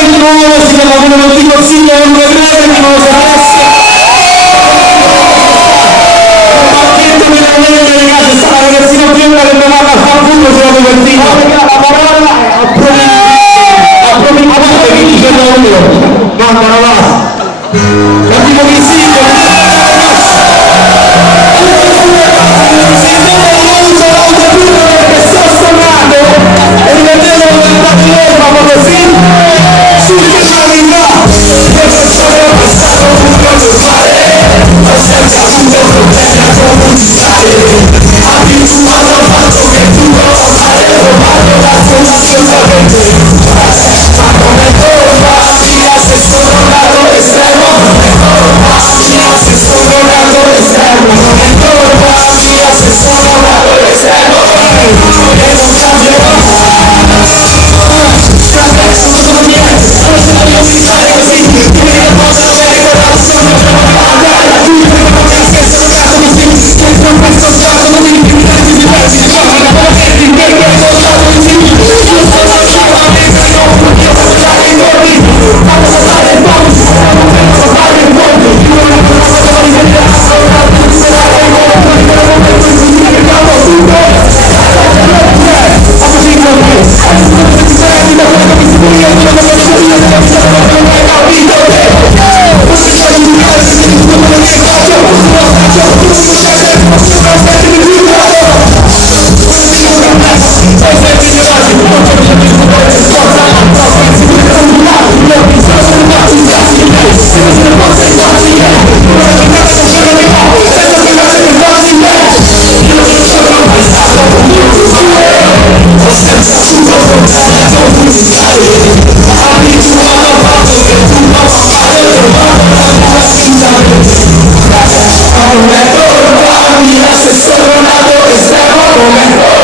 il nuovo si chiama come non ti consiglio non vedrete di nuovo adesso un pacchetto per la mente ragazzi sta la ragazzina bionda che mi manda a far punto sulla copertina la parola è approfittato che dice no manda la base capito che sì come